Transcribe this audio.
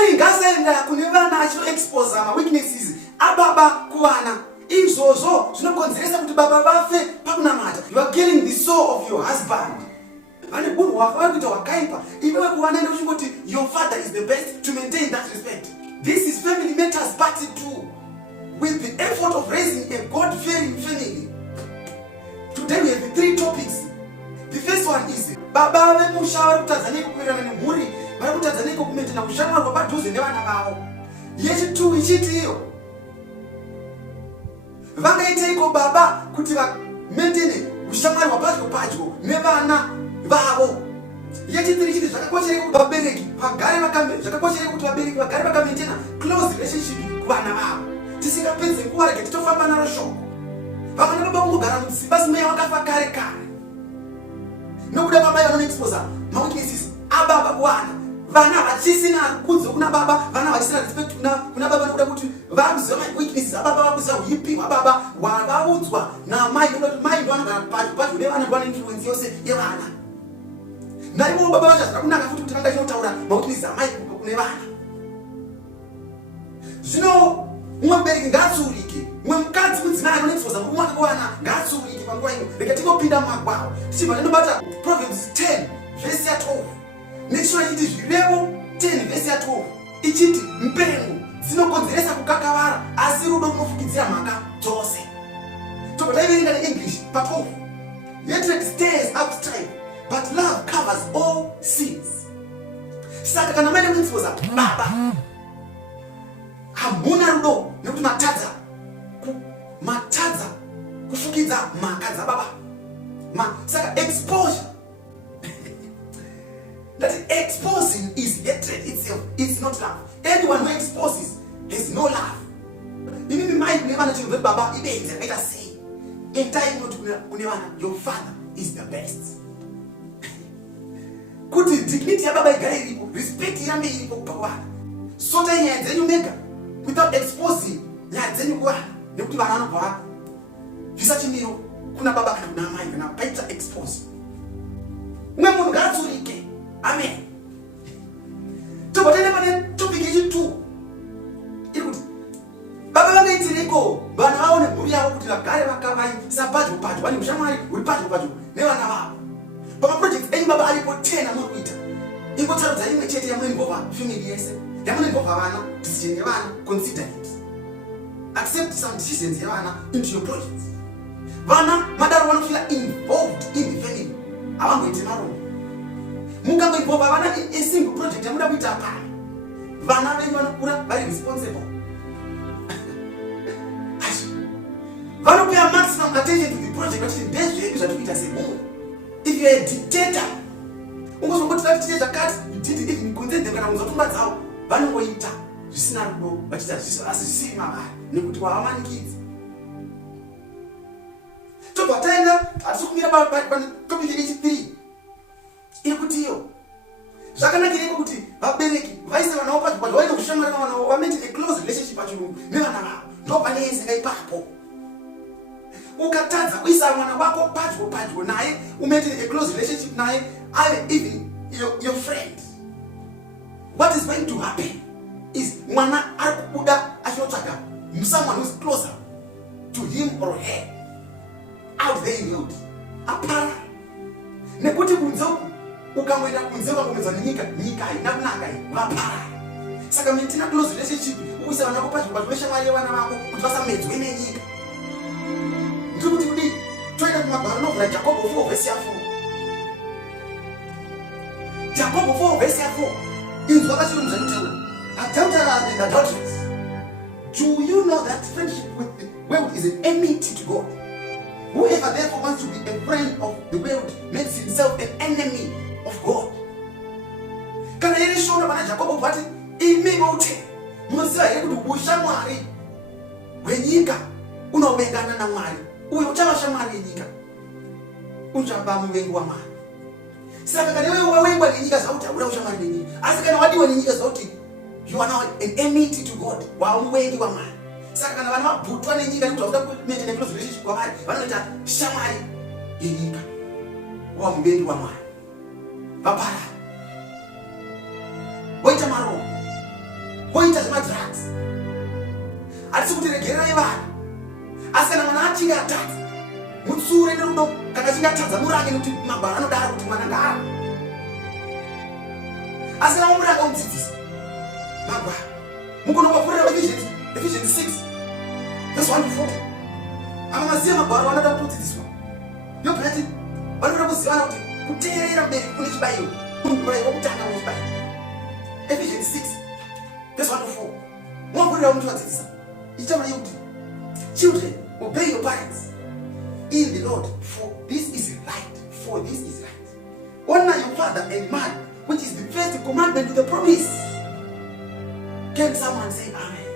Mai ngasaenda kune vana achino expose ama weaknesses ababa kuvana. Izvozvo zvinokonzeresa kuti baba vafe pakunamata. You are killing the soul of your husband. Vane munhu wakaita wakaipa. Iwewe kuvana ende uchingoti your father is the best to maintain that respect. This is Family Matters Part2 with the effort of raising a God-fearing family. Today we have 3 topics. The first one is baba vemusha vari kutadza nekukwirana nemhuri, vari kutadza nekumaintaina ushamwari hwapadhuze nevana vavo. Yechitu ichiti iyo vangaiteiko baba kuti vamaintaine ushamwari hwapadyo padyo nevana vavo. Yechitiri chiti zvakakoshera kuti vabereki vagare vakamaintaina close relationship kuvana vavo. Tisingapedze nguva rege titofamba naro shoko. Vamwe baba vangogara mudzimba simweya wakafa kare kare. Nokuda baba vanoexpose maweaknesses ababa kuvana. Vana vachisina kudzo kuna baba, vana vachisina respect kuna baba nokuda kuti vakuziva weaknesses ababa, vakuziva uipi hwababa hwavaudzwa namai. Nokuti mai ndo vanogara padyo nevana, ndo vane influence yose yevana. Naivo baba vachazvira kunaka futi kuti vanga chinotaura maweaknesses amai kune vana. Zvino mumwe mubereki ngaatsurike, mumwe mukadzi mudzimai anoexpose mumwe kuvana ngaatsurike panguva ino. Rega tingopinda mumagwaro tichibva tindobata Proverbs 10 verse ya 12. Nechino ichiti zvirevo 10 verse ya 12 ichiti mpengo dzinokonzeresa kukakavara asi rudo runofukidzira mhaka dzose. Tobva taiverenga neEnglish pa12. Hatred stirs up strife, but love covers all sins. Saka kana maine kuexpose baba hamuna rudo nekuti matadza kufukidza mhaka dzababa. Saka exposure that exposing is hatred itself. It's not love. Anyone who exposes has no love. Even might never know baba ibenze let us say entire not kunevana your father is the best. Kuti dignity ya baba igare iripo, respect irambe iripo kupawana. Sota nyaya dzenyu mega without exposing nyaya dzenyu kuvana nekuti vana vanobva zvisachimiro kuna baba kana kuna mai kana paita expose. Umwe munhu ngaatsurike. Amen. Tobva taenda pane topic yechi2 iri kuti baba vangaitireko vana vavo nemhuri yavo kuti vagare vakavaisa padyo padyo, vane ushamwari huri padyo padyo nevana vavo. Pamaprojects enyu baba aripo 10 amuri kuita, ingotsarudzai imwe chete yamunoinvolva family yese, yamunoinvolva vana, decision yevana, consider it. Accept some decisions yevana into your projects. Vana madaro vanofila involved in the family, havangoiti marongo. Mukangoinvolva vana in a single project yamuda kuita pano, vana venyu vanokura vari responsible. Vanopea maximum attention to the project vachiti ndezvedu zvatikuita semumwe. If you are a dictator, ungozongotira kuti zvakati you did it even kunzeze kana muzotumba dzavo vanongoita zvisina rudo vachita zvisiri mavari nekuti wavamanikidzi. Tobva taenda hatisi kumira pane topic yechi3 iri kuti iyo zvakanakireko kuti vabereki vaise vana vavo padyo padyo, vaine kushamwara navana vavo, vamaintaine a close relationship pachirungu nevana vavo. Ndo pane yese ipapo. Ukatadza kuisa mwana wako padyo naye, umaintaine a close relationship naye, even your friend, what is going to happen is mwana ari kubuda achinotsvaga someone who is closer to him or her out there in the world. Apara nekuti kunze ukangoenda kunze ukangomedzwa nenyika, nyika haina kunaka iyi, vapara. Saka maintaina close relationship, uisa vana vako padyo veshamwari yevana vako kuti vasamedzwe nenyika. Ndikuti kudi toenda kumagwaro novhura Jacob 4 verse ya 4. Jacob 4 verse ya 4 inzwa kachirungu zvinotaura adulterers and adulteresses. Do you know that friendship with the world is an enmity to God? Whoever therefore wants to be a friend of the world makes himself an enemy of God. Kana iri shona pana Jacob vati imi vote munoziva here kuti ushamwari hwenyika unobengana naMwari. Uyo uchava shamwari yenyika uchava muvengi waMwari. Saka kana wewe wawengwa nenyika zvautaura ushamwari nenyika, asi kana wadiwa nenyika zvauti you are now an enmity to God, wamuvengi waMwari. Saka kana vana vabhutwa nenyika nekuti vakuda kumaintaina close relationship kwavari, vanoita shamwari yenyika wamuvengi waMwari, vapara voita marongo. voita zvemadrugs. Hatisi kuti regererai vana. Asi kana mwana achinge atadza, mutsure nerudo kana achinge atadza murange nekuti magwaro anodaro kuti mwana ngaaro. Asi kana muranga mudzidzisi magwaro, mukonopapurira Ephesians 6 verse 1 to 4. Ama maziva magwaro vanoda kutodzidziswa. Yobhati vanoda kuzivana kuti kuteerera mberi kune chibayiro, murayi wokutanga wechibayiro. Ephesians 6 verse 1 to 4. Mwapurira muntu wadzidzisa. Ichitaura kuti children, obey your parents in the Lord, for this is right. For this is right. Honor your father and mother, which is the first commandment with the promise. Can someone say amen?